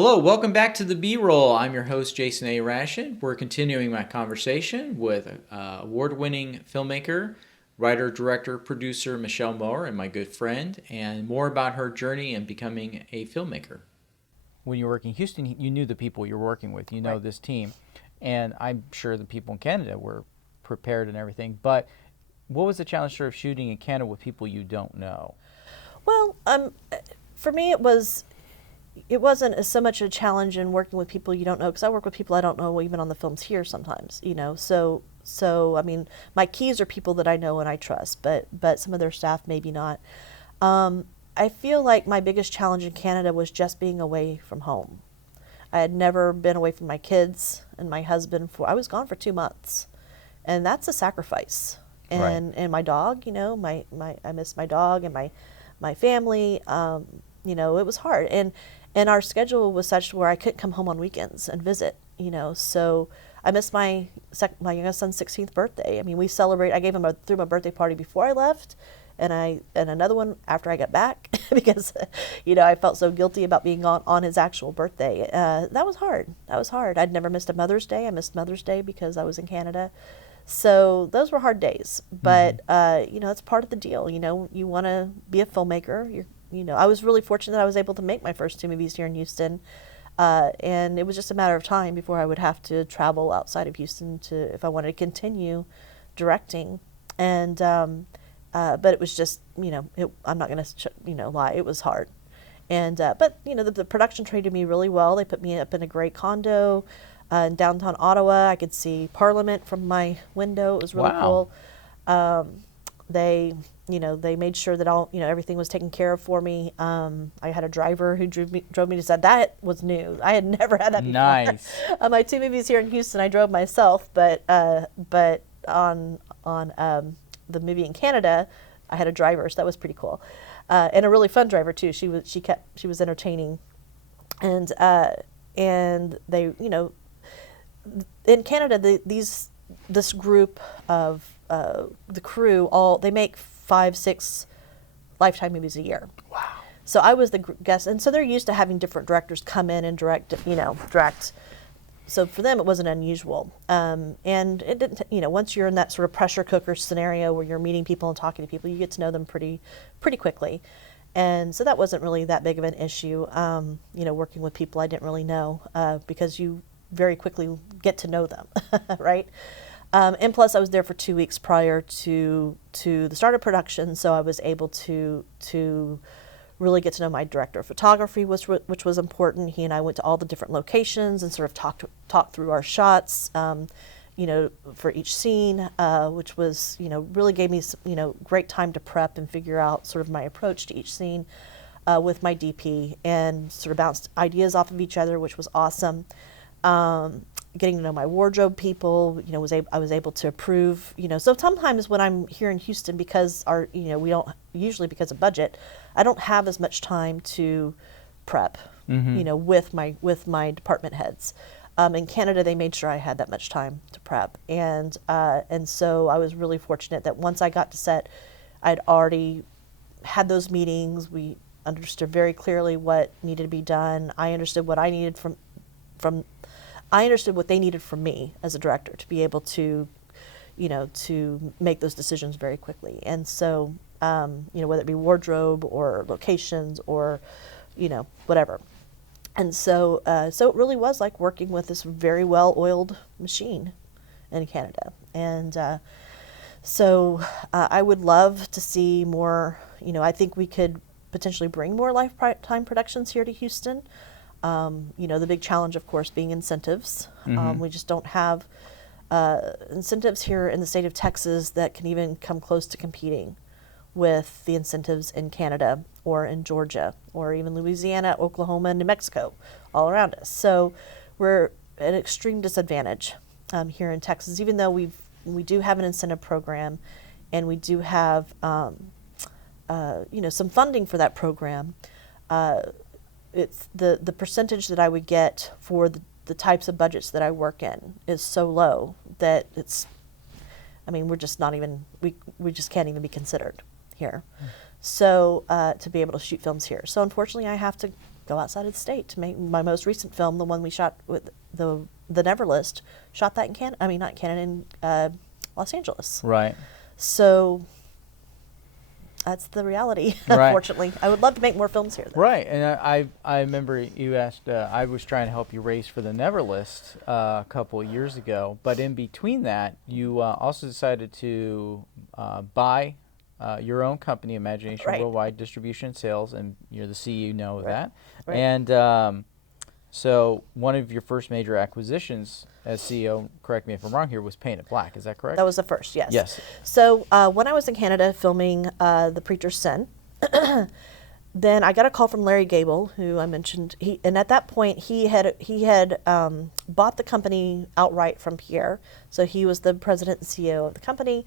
Hello, welcome back to the B-Roll. I'm your host, Jason A. Rashin. We're continuing my conversation with award-winning filmmaker, writer, director, producer Michelle Mower, and my good friend, and more about her journey in becoming a filmmaker. When you were working in Houston, you knew the people you were working with. You know Right. this team. And I'm sure the people in Canada were prepared and everything. But what was the challenge of shooting in Canada with people you don't know? Well, for me, it wasn't as so much a challenge in working with people you don't know, because I work with people I don't know even on the films here sometimes. So I mean, my keys are people that I know and I trust, but some of their staff maybe not. I feel like my biggest challenge in Canada was just being away from home. I had never been away from my kids and my husband I was gone for 2 months, and that's a sacrifice. Right. And my dog, I miss my dog and my family. It was hard, and our schedule was such where I couldn't come home on weekends and visit. So I missed my youngest son's 16th birthday. I mean, I gave him threw him a birthday party before I left, and another one after I got back because I felt so guilty about being on his actual birthday. That was hard. I'd never missed a Mother's Day. I missed Mother's Day because I was in Canada. So those were hard days, but it's part of the deal. You want to be a filmmaker. I was really fortunate that I was able to make my first 2 movies here in Houston, and it was just a matter of time before I would have to travel outside of Houston if I wanted to continue directing. And but it was just, I'm not going to lie, it was hard. And but the production treated me really well. They put me up in a great condo in downtown Ottawa. I could see Parliament from my window. It was really Wow. cool. They made sure that everything was taken care of for me. I had a driver who drove me to set. That was new. I had never had that before. Nice. On my 2 movies here in Houston, I drove myself, but on the movie in Canada, I had a driver, so that was pretty cool, and a really fun driver too. She was entertaining, and they in Canada this group of the crew they make 5-6 Lifetime movies a year. Wow. So I was the guest, and so they're used to having different directors come in and direct. So for them, it wasn't unusual. And it didn't, once you're in that sort of pressure cooker scenario where you're meeting people and talking to people, you get to know them pretty quickly. And so that wasn't really that big of an issue, working with people I didn't really know, because you very quickly get to know them, right? And plus, I was there for 2 weeks prior to the start of production, so I was able to really get to know my director of photography, which was important. He and I went to all the different locations and sort of talked through our shots, for each scene, which was, really gave me, great time to prep and figure out sort of my approach to each scene with my DP, and sort of bounced ideas off of each other, which was awesome. Getting to know my wardrobe people, I was able to approve, so sometimes when I'm here in Houston, because we don't, usually because of budget, I don't have as much time to prep, with my department heads. In Canada, they made sure I had that much time to prep, and so I was really fortunate that once I got to set, I'd already had those meetings. We understood very clearly what needed to be done. I understood what I needed I understood what they needed from me as a director to be able to, to make those decisions very quickly. And so, whether it be wardrobe or locations or, whatever. And so, so it really was like working with this very well-oiled machine in Canada. And so I would love to see more, I think we could potentially bring more Lifetime productions here to Houston. The big challenge, of course, being incentives. We just don't have incentives here in the state of Texas that can even come close to competing with the incentives in Canada or in Georgia or even Louisiana, Oklahoma, and New Mexico all around us. So we're at an extreme disadvantage here in Texas, even though we do have an incentive program and we do have some funding for that program. It's the percentage that I would get for the types of budgets that I work in is so low that we're just not even, we just can't even be considered here. So to be able to shoot films here. So unfortunately I have to go outside of the state to make my most recent film, the one we shot with the Never List, shot that in Canada. I mean, not Canada, in Los Angeles. Right. So that's the reality. Right. Unfortunately, I would love to make more films here, though. Right, and I remember you asked. I was trying to help you raise for the Never List a couple of years ago, but in between that, you also decided to buy your own company, Imagination Right. Worldwide Distribution and Sales, and you're the CEO of Right. that. Right. And so one of your first major acquisitions as CEO, correct me if I'm wrong here, was Paint It Black. Is that correct? That was the first, yes. Yes. So when I was in Canada filming The Preacher's Sin, then I got a call from Larry Gable, who I mentioned. And at that point, he had bought the company outright from Pierre. So he was the president and CEO of the company.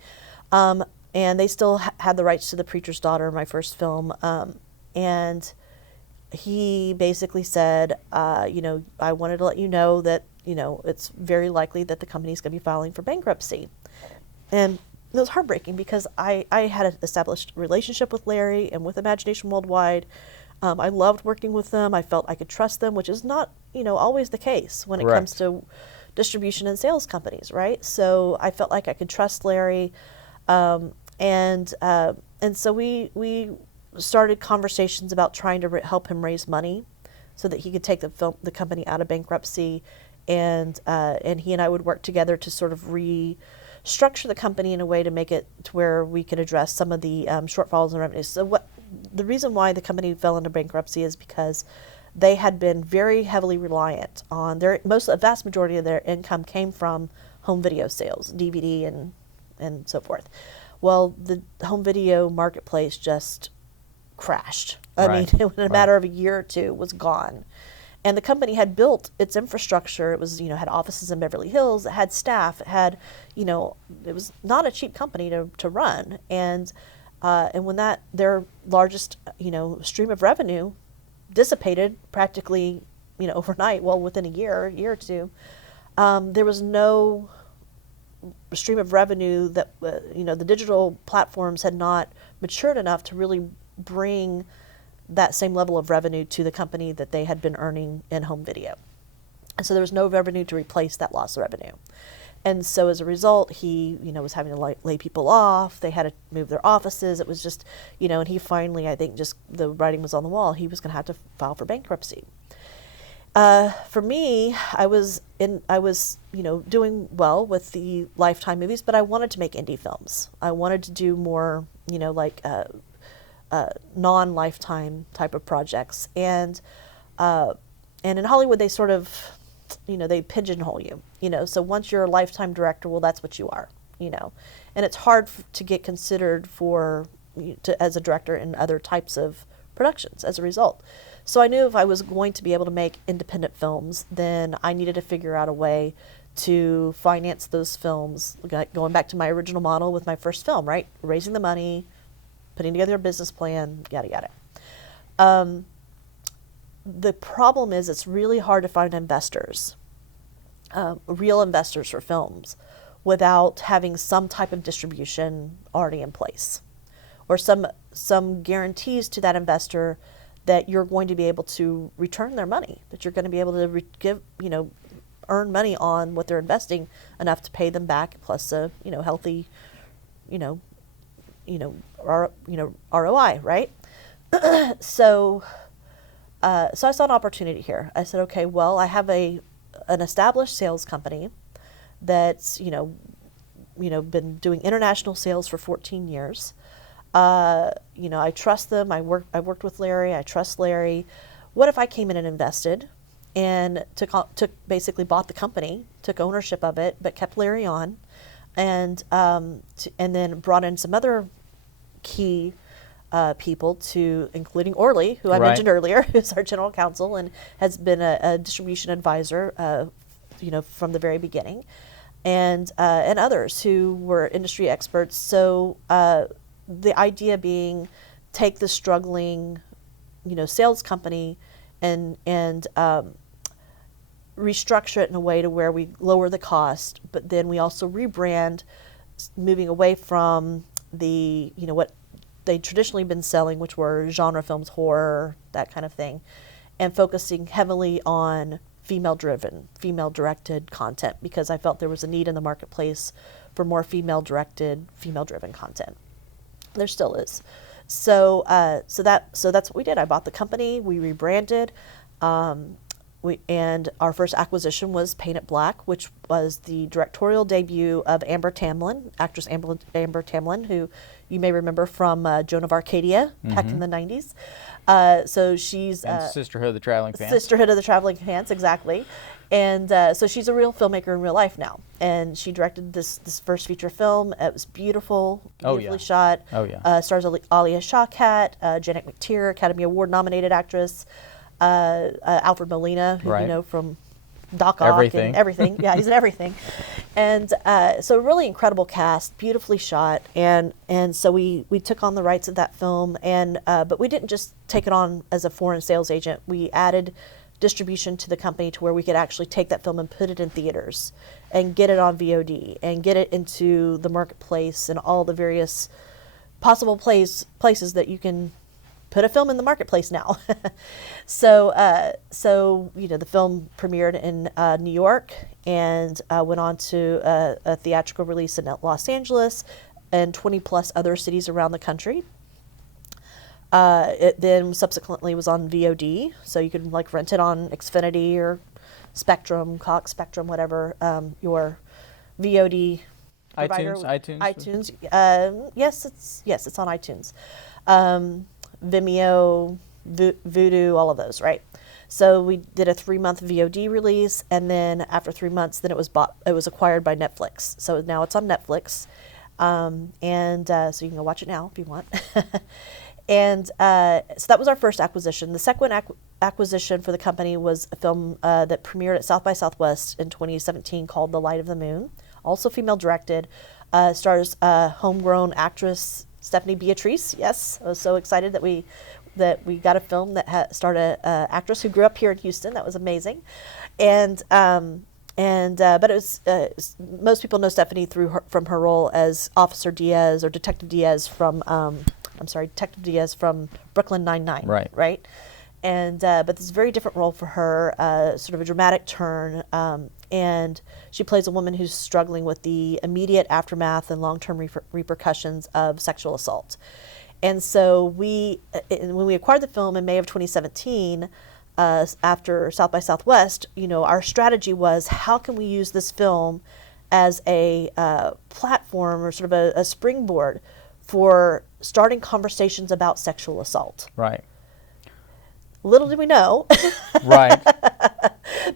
And they still had the rights to The Preacher's Daughter, my first film. And he basically said, I wanted to let you know that, it's very likely that the company's going to be filing for bankruptcy. And it was heartbreaking because I had an established relationship with Larry and with Imagination Worldwide. I loved working with them. I felt I could trust them, which is not, always the case when it Correct. comes to distribution and sales companies, right? So I felt like I could trust Larry. And so we started conversations about trying to help him raise money so that he could take the company out of bankruptcy, and he and I would work together to sort of restructure the company in a way to make it to where we could address some of the shortfalls in revenues. So the reason why the company fell into bankruptcy is because they had been very heavily reliant on a vast majority of their income came from home video sales, DVD and so forth. Well, the home video marketplace just crashed. I Right. mean, in a matter of a year or two, was gone. And the company had built its infrastructure. It was, had offices in Beverly Hills. It had staff. It had, it was not a cheap company to run. And when their largest, stream of revenue dissipated practically, overnight, well, within a year or two, there was no stream of revenue that, the digital platforms had not matured enough to really bring that same level of revenue to the company that they had been earning in home video. And so there was no revenue to replace that loss of revenue. And so as a result, he, was having to lay people off. They had to move their offices. It was just, and he finally, I think, just the writing was on the wall. He was going to have to file for bankruptcy. For me, I was doing well with the Lifetime movies, but I wanted to make indie films. I wanted to do more, non-Lifetime type of projects. And in Hollywood, they sort of, they pigeonhole you, so once you're a Lifetime director, well, that's what you are, and it's hard to get considered as a director in other types of productions as a result. So I knew if I was going to be able to make independent films, then I needed to figure out a way to finance those films, going back to my original model with my first film, right? Raising the money, putting together a business plan, yada, yada. The problem is it's really hard to find investors, real investors for films, without having some type of distribution already in place, or some guarantees to that investor that you're going to be able to return their money, that you're going to be able to earn money on what they're investing enough to pay them back, plus a healthy, ROI, right? So I saw an opportunity here. I said, okay, well, I have an established sales company that's been doing international sales for 14 years. I trust them. I worked with Larry. I trust Larry. What if I came in and invested and basically bought the company, took ownership of it, but kept Larry on, and then brought in some other key people, including Orly, who I Right. mentioned earlier, who's our general counsel and has been a distribution advisor, from the very beginning, and others who were industry experts. So the idea being, take the struggling, sales company and restructure it in a way to where we lower the cost, but then we also rebrand, moving away from what they'd traditionally been selling, which were genre films, horror, that kind of thing, and focusing heavily on female-driven, female-directed content, because I felt there was a need in the marketplace for more female-directed, female-driven content. There still is. So that's what we did. I bought the company. We rebranded. And our first acquisition was Paint It Black, which was the directorial debut of Amber Tamblyn, actress Amber Tamblyn, who you may remember from Joan of Arcadia back in the 90s. So she's Sisterhood of the Traveling Pants. Sisterhood of the Traveling Pants, exactly. And so she's a real filmmaker in real life now. And she directed this first feature film. It was beautiful, beautifully shot. Oh, yeah. Stars Alia Shawkat, Janet McTeer, Academy Award nominated actress. Alfred Molina, who you know from Doc Ock and everything. Yeah, he's in everything. And so a really incredible cast, beautifully shot. And so we took on the rights of that film. And but we didn't just take it on as a foreign sales agent. We added distribution to the company to where we could actually take that film and put it in theaters and get it on VOD and get it into the marketplace and all the various possible places that you can put a film in the marketplace now. So the film premiered in New York and went on to a theatrical release in Los Angeles and 20 plus other cities around the country. It then subsequently was on VOD, so you could rent it on Xfinity or Spectrum, Cox Spectrum, whatever your VOD provider. iTunes. Yes, it's on iTunes. Vimeo, Vudu, all of those, right? So we did a 3-month VOD release, and then after 3 months, then it was acquired by Netflix. So now it's on Netflix, so you can go watch it now if you want. And so that was our first acquisition. The second acquisition for the company was a film that premiered at South by Southwest in 2017 called The Light of the Moon, also female-directed, stars homegrown actress Stephanie Beatrice. Yes, I was so excited that we got a film that starred an actress who grew up here in Houston. That was amazing, but it was most people know Stephanie from her role as Officer Diaz or Detective Diaz from Detective Diaz from Brooklyn Nine-Nine. Right. And but this is a very different role for her, sort of a dramatic turn, and she plays a woman who's struggling with the immediate aftermath and long-term repercussions of sexual assault. And so when we acquired the film in May of 2017, after South by Southwest, our strategy was, how can we use this film as a platform or sort of a springboard for starting conversations about sexual assault. Right. Little did we know right.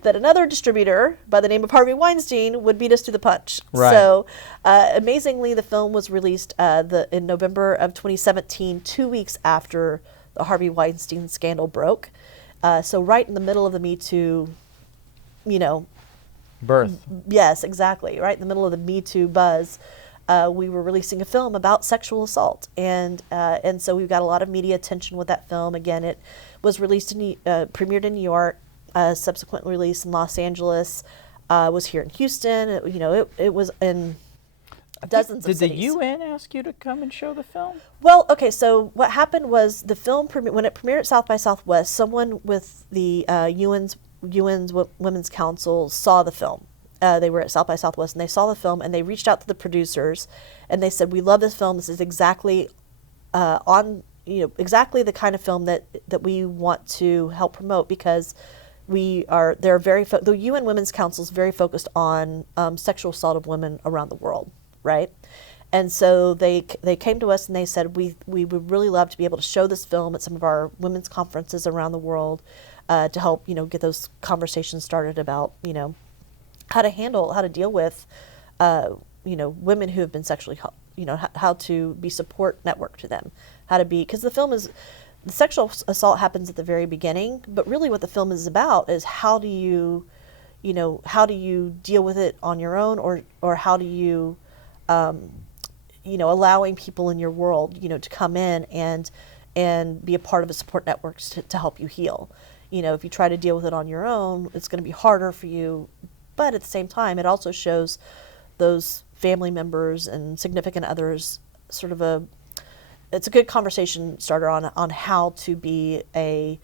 that another distributor by the name of Harvey Weinstein would beat us to the punch. Right. So amazingly, the film was released in November of 2017, 2 weeks after the Harvey Weinstein scandal broke. So right in the middle of the Me Too, birth. Yes, exactly. Right in the middle of the Me Too buzz. We were releasing a film about sexual assault, and so we've got a lot of media attention with that film. Again, it was released premiered in New York, subsequently released in Los Angeles, was here in Houston. It was in dozens of cities. Did the UN ask you to come and show the film? Well, okay, so what happened was the film, when it premiered at South by Southwest, someone with the UN's Women's Council saw the film. They were at South by Southwest and they saw the film and they reached out to the producers and they said, "We love this film. This is exactly exactly the kind of film that we want to help promote, because the UN Women's Council is very focused on sexual assault of women around the world, right?" And so they came to us and they said, we would really love to be able to show this film at some of our women's conferences around the world to help get those conversations started about how to deal with women who have been sexually how to be support network to them, because the sexual assault happens at the very beginning, but really what the film is about is how do you deal with it on your own, or how do you allowing people in your world to come in and be a part of a support network to help you heal. If you try to deal with it on your own, it's going to be harder for you. But at the same time, it also shows those family members and significant others it's a good conversation starter on how to be a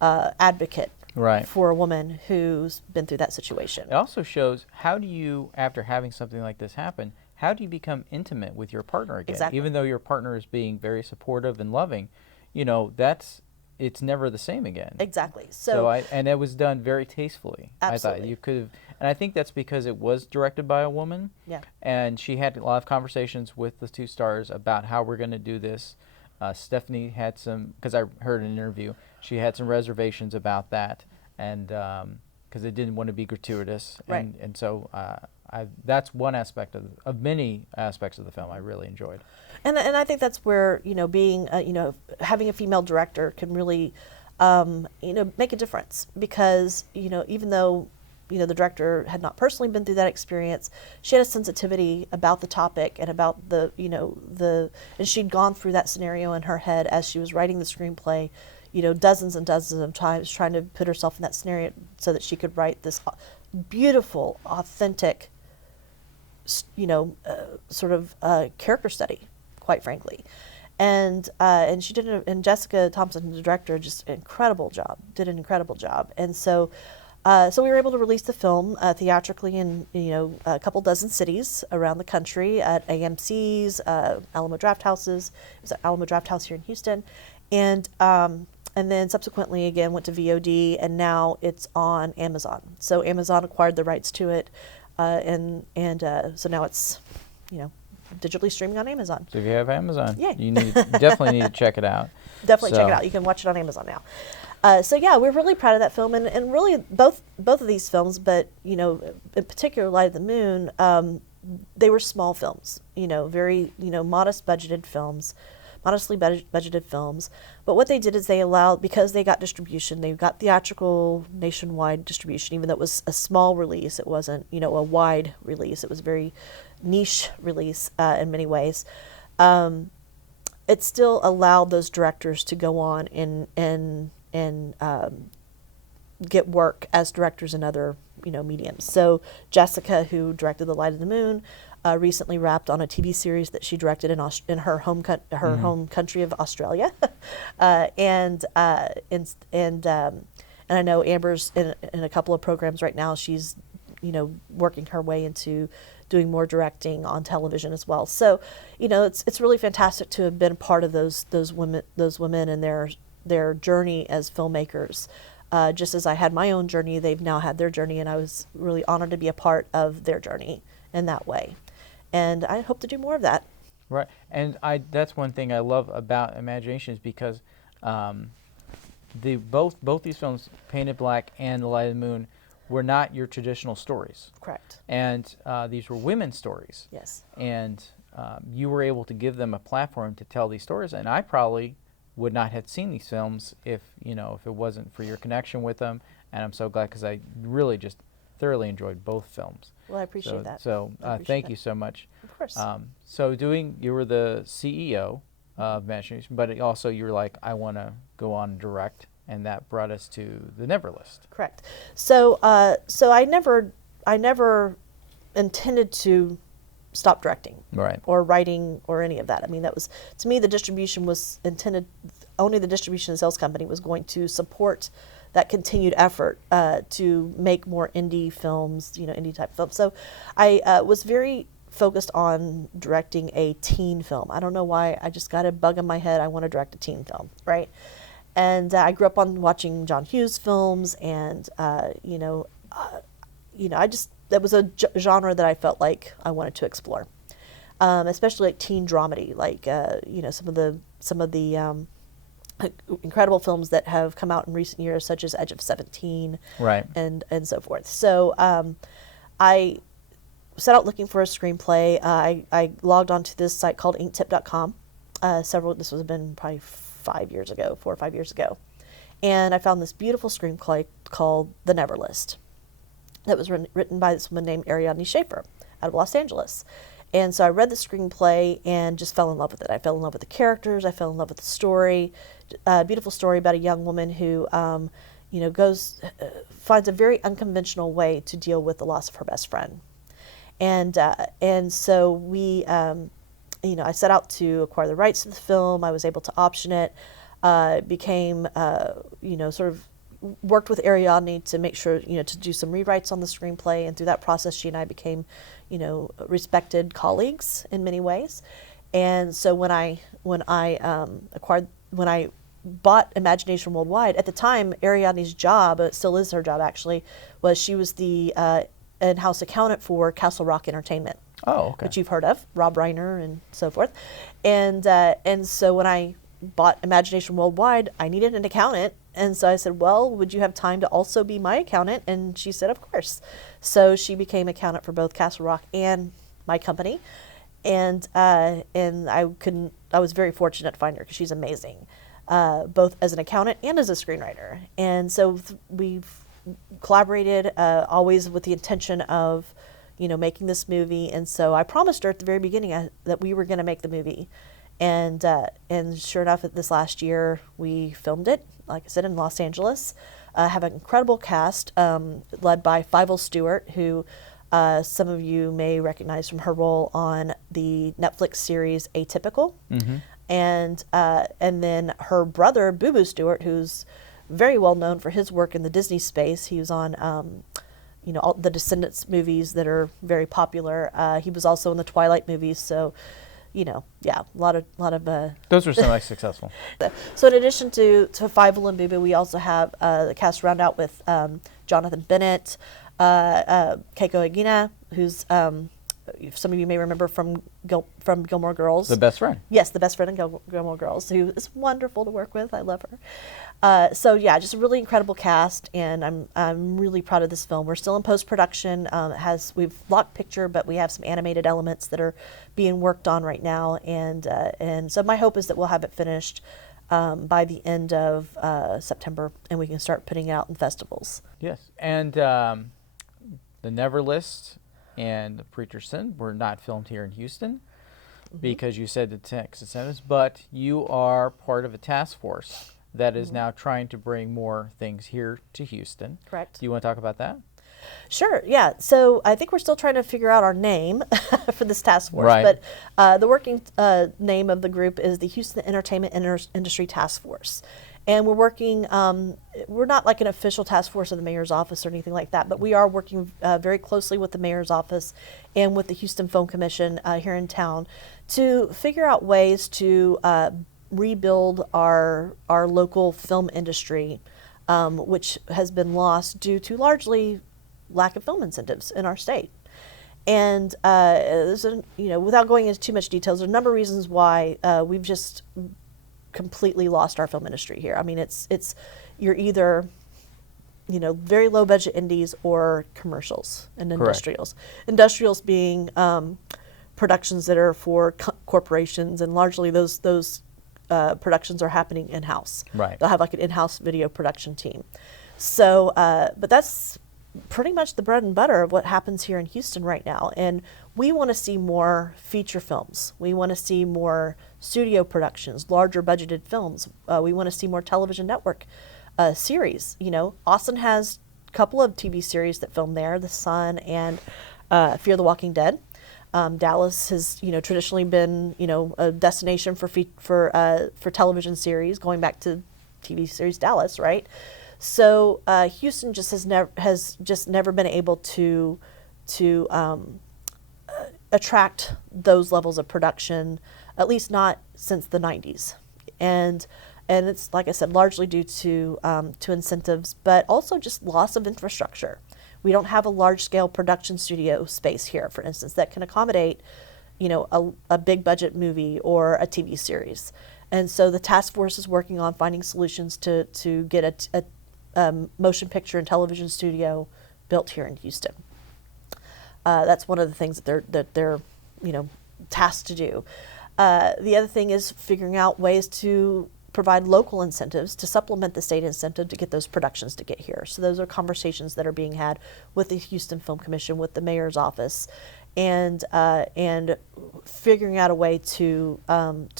advocate Right. for a woman who's been through that situation. It also shows, how do you, after having something like this happen, how do you become intimate with your partner again? Exactly. Even though your partner is being very supportive and loving, it's never the same again. Exactly. And it was done very tastefully. Absolutely. I thought you could have, and I think that's because it was directed by a woman. Yeah. And she had a lot of conversations with the two stars about how we're going to do this. Stephanie had some, because I heard in an interview, she had some reservations about that, and because they didn't want to be gratuitous. Right. And so that's one aspect of many aspects of the film I really enjoyed. And I think that's where, being, having a female director can really, make a difference, because, even though, the director had not personally been through that experience, she had a sensitivity about the topic and about and she'd gone through that scenario in her head as she was writing the screenplay, dozens and dozens of times, trying to put herself in that scenario so that she could write this beautiful, authentic, sort of character study, quite frankly. And she did and Jessica Thompson, the director, did an incredible job. And so so we were able to release the film theatrically in a couple dozen cities around the country at AMC's, Alamo Draft Houses. It was at Alamo Draft House here in Houston, and then subsequently again went to VOD, and now it's on Amazon. So Amazon acquired the rights to it, and so now it's digitally streaming on Amazon. So if you have Amazon, Yay. you definitely need to check it out. Definitely check it out. You can watch it on Amazon now. So yeah, we're really proud of that film, and really both of these films, but in particular Light of the Moon, they were small films, very modestly budgeted films. But what they did is they allowed, because they got distribution, they got theatrical nationwide distribution, even though it was a small release. It wasn't a wide release. It was a very niche release in many ways. It still allowed those directors to go on and get work as directors in other mediums. So Jessica, who directed The Light of the Moon, recently wrapped on a TV series that she directed in her home home country of Australia, and I know Amber's in a couple of programs right now. She's working her way into doing more directing on television as well. So it's really fantastic to have been a part of those women and their journey as filmmakers. Just as I had my own journey, they've now had their journey, and I was really honored to be a part of their journey in that way. And I hope to do more of that. Right, and that's one thing I love about Imagination, is because both these films, Painted Black and The Light of the Moon, were not your traditional stories. Correct. And these were women's stories. Yes. And you were able to give them a platform to tell these stories, and I probably would not have seen these films if it wasn't for your connection with them. And I'm so glad, because I really just thoroughly enjoyed both films. Well, I appreciate that. So thank you so much. Of course. You were the CEO of Imagination, but also you were like, I want to go on and direct, and that brought us to the Never List. Correct. So I never intended to stop directing, Right. or writing, or any of that. I mean, that was, to me, the distribution was intended, only the distribution and sales company was going to support that continued effort to make more indie films, indie type films. So I was very focused on directing a teen film. I don't know why, I just got a bug in my head. I want to direct a teen film, right? And I grew up on watching John Hughes films, and that was a genre that I felt like I wanted to explore, especially like teen dramedy, like some of the incredible films that have come out in recent years, such as Edge of 17, Right. and so forth. So I set out looking for a screenplay. I logged onto this site called inktip.com. This was been probably 4 or 5 years ago, and I found this beautiful screenplay called The Never List that was written by this woman named Ariadne Schaefer out of Los Angeles. And so I read the screenplay and just fell in love with it. I fell in love with the characters. I fell in love with the story. A beautiful story about a young woman who, finds a very unconventional way to deal with the loss of her best friend. And so we, I set out to acquire the rights to the film. I was able to option it. Became, sort of worked with Ariadne to make sure, to do some rewrites on the screenplay, and through that process, she and I became, respected colleagues in many ways. And so when I bought Imagination Worldwide, at the time, Ariadne's job, it still is her job actually, was she was the in-house accountant for Castle Rock Entertainment. Oh, okay. Which you've heard of, Rob Reiner and so forth. And so when I bought Imagination Worldwide, I needed an accountant. And so I said, well, would you have time to also be my accountant? And she said, of course. So she became accountant for both Castle Rock and my company. And I was very fortunate to find her because she's amazing, both as an accountant and as a screenwriter. And so we've collaborated always with the intention of, making this movie. And so I promised her at the very beginning that we were going to make the movie. And sure enough, this last year, we filmed it, like I said, in Los Angeles. Have an incredible cast led by Fievel Stewart, who some of you may recognize from her role on the Netflix series Atypical. Mm-hmm. And then her brother, Boo Boo Stewart, who's very well known for his work in the Disney space. He was on all the Descendants movies that are very popular. He was also in the Twilight movies, so a lot of. Those were successful. So in addition to Fievel and Boo Boo, we also have the cast round out with Jonathan Bennett, Keiko Agina, who's some of you may remember from Gilmore Girls. The best friend. Yes, the best friend in Gilmore Girls, who is wonderful to work with. I love her. So yeah, just a really incredible cast, and I'm really proud of this film. We're still in post-production. We've locked picture, but we have some animated elements that are being worked on right now, and so my hope is that we'll have it finished by the end of September, and we can start putting it out in festivals. Yes, and The Never List and The Preacher's Sin were not filmed here in Houston because you said the tax incentives, but you are part of a task force that is now trying to bring more things here to Houston. Correct. Do you want to talk about that? Sure, yeah. So I think we're still trying to figure out our name for this task force. Right. But the working name of the group is the Houston Entertainment Industry Task Force. And we're working, we're not like an official task force of the mayor's office or anything like that, but we are working very closely with the mayor's office and with the Houston Film Commission here in town to figure out ways to rebuild our local film industry, which has been lost due to largely lack of film incentives in our state. And without going into too much details, there are a number of reasons why we've just completely lost our film industry here. I mean, you're either very low budget indies or commercials and industrials. Correct. Industrials being productions that are for corporations, and largely those productions are happening in-house. Right. They'll have like an in-house video production team. So, but that's pretty much the bread and butter of what happens here in Houston right now. And we want to see more feature films. We want to see more studio productions, larger budgeted films. We want to see more television network series. Austin has a couple of TV series that film there, The Sun and Fear the Walking Dead. Dallas has, traditionally been, a destination for television series, going back to TV series Dallas, right? So Houston just has never been able to attract those levels of production, at least not since the 90s, and it's, like I said, largely due to incentives, but also just loss of infrastructure. We don't have a large-scale production studio space here, for instance, that can accommodate, a big budget movie or a TV series. And so the task force is working on finding solutions to get a motion picture and television studio built here in Houston. That's one of the things that they're tasked to do. The other thing is figuring out ways to provide local incentives to supplement the state incentive to get those productions to get here. So those are conversations that are being had with the Houston Film Commission, with the mayor's office, and figuring out a way to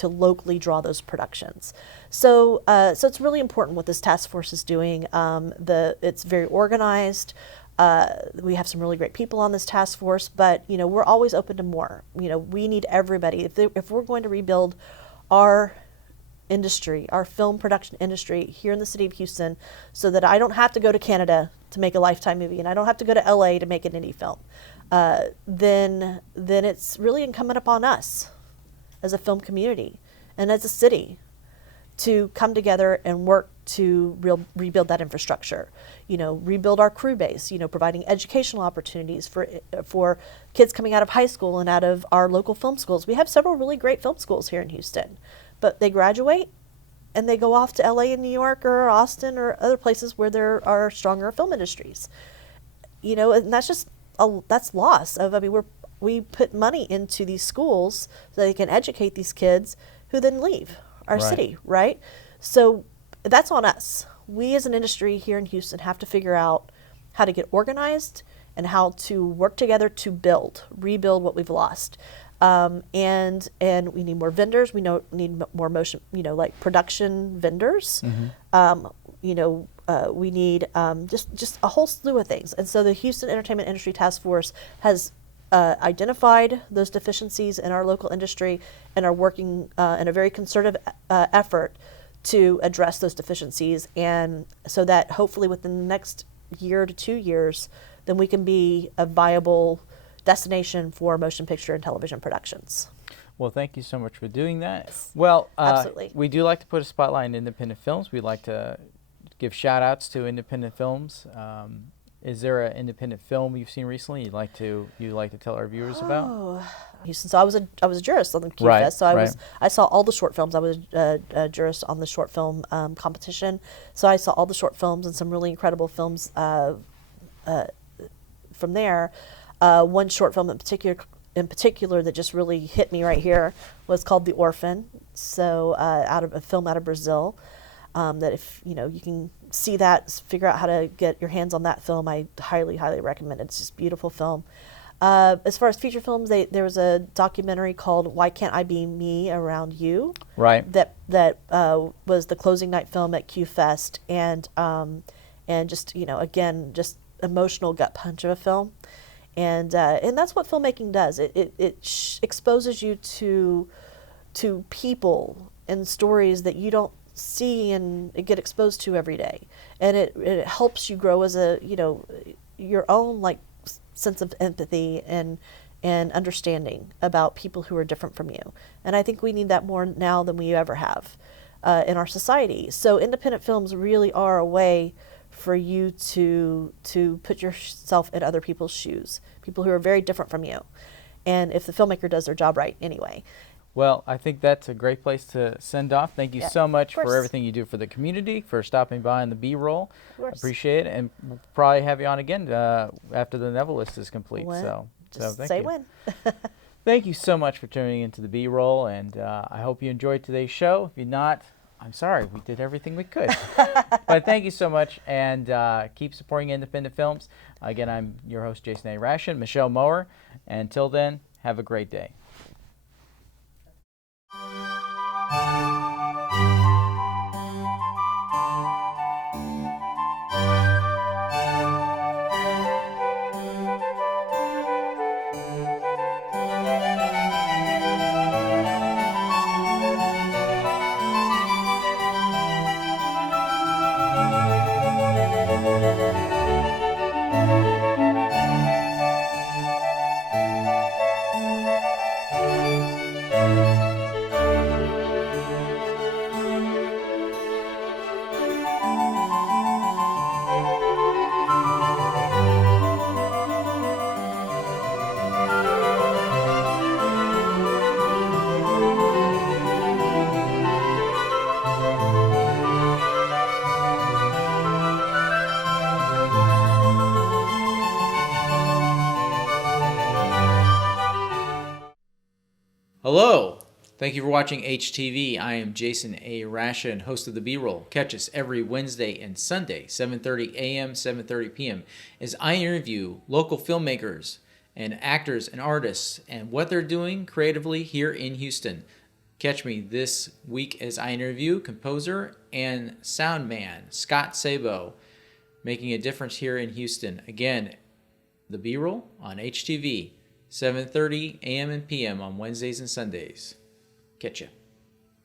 locally draw those productions. So it's really important what this task force is doing. It's very organized. We have some really great people on this task force, but we're always open to more. We need everybody. If we're going to rebuild our industry, our film production industry here in the city of Houston, so that I don't have to go to Canada to make a Lifetime movie and I don't have to go to LA to make an indie film, then it's really incumbent upon us as a film community and as a city to come together and work to rebuild that infrastructure. Rebuild our crew base. Providing educational opportunities for kids coming out of high school and out of our local film schools. We have several really great film schools here in Houston, but they graduate and they go off to LA and New York or Austin or other places where there are stronger film industries. And that's loss of. We put money into these schools so they can educate these kids who then leave our city, right? So that's on us. We as an industry here in Houston have to figure out how to get organized and how to work together to rebuild what we've lost. And we need more vendors. We need more motion, like production vendors. We need just a whole slew of things. And so the Houston Entertainment Industry Task Force has identified those deficiencies in our local industry and are working in a very concerted effort to address those deficiencies, and so that hopefully within the next year to 2 years, then we can be a viable destination for motion picture and television productions. Well, thank you so much for doing that. Well, absolutely. We do like to put a spotlight on independent films. We like to give shout outs to independent films. Is there an independent film you've seen recently you'd like to tell our viewers about? Houston. So I was a jurist on the Q Fest. So I saw all the short films. I was a jurist on the short film competition. So I saw all the short films and some really incredible films from there. One short film in particular that just really hit me right here was called The Orphan. So a film out of Brazil. That if you can see that, figure out how to get your hands on that film, I highly recommend it. It's just a beautiful film. As far as feature films, there was a documentary called "Why Can't I Be Me Around You?" Right. That was the closing night film at Q Fest, and just again, just emotional gut punch of a film, and that's what filmmaking does. It exposes you to people and stories that you don't see and get exposed to every day, and it helps you grow as your own sense of empathy and understanding about people who are different from you. And I think we need that more now than we ever have in our society. So independent films really are a way for you to put yourself in other people's shoes, people who are very different from you, and if the filmmaker does their job right anyway. Well, I think that's a great place to send off. Thank you so much for everything you do for the community, for stopping by on the B-roll. Appreciate it, and we'll probably have you on again after the Neville list is complete. So thank you. When. Thank you so much for tuning into the B-roll, and I hope you enjoyed today's show. If you're not, I'm sorry, we did everything we could. But thank you so much, and keep supporting independent films. Again, I'm your host, Jason A. Ration, Michelle Mower. And until then, have a great day. Hello. Thank you for watching HTV. I am Jason A. Ration, host of the B-Roll. Catch us every Wednesday and Sunday, 7:30 a.m., 7:30 p.m. as I interview local filmmakers and actors and artists and what they're doing creatively here in Houston. Catch me this week as I interview composer and sound man Scott Sabo, making a difference here in Houston. Again, the B-Roll on HTV, 7:30 a.m. and p.m. on Wednesdays and Sundays. Catch ya.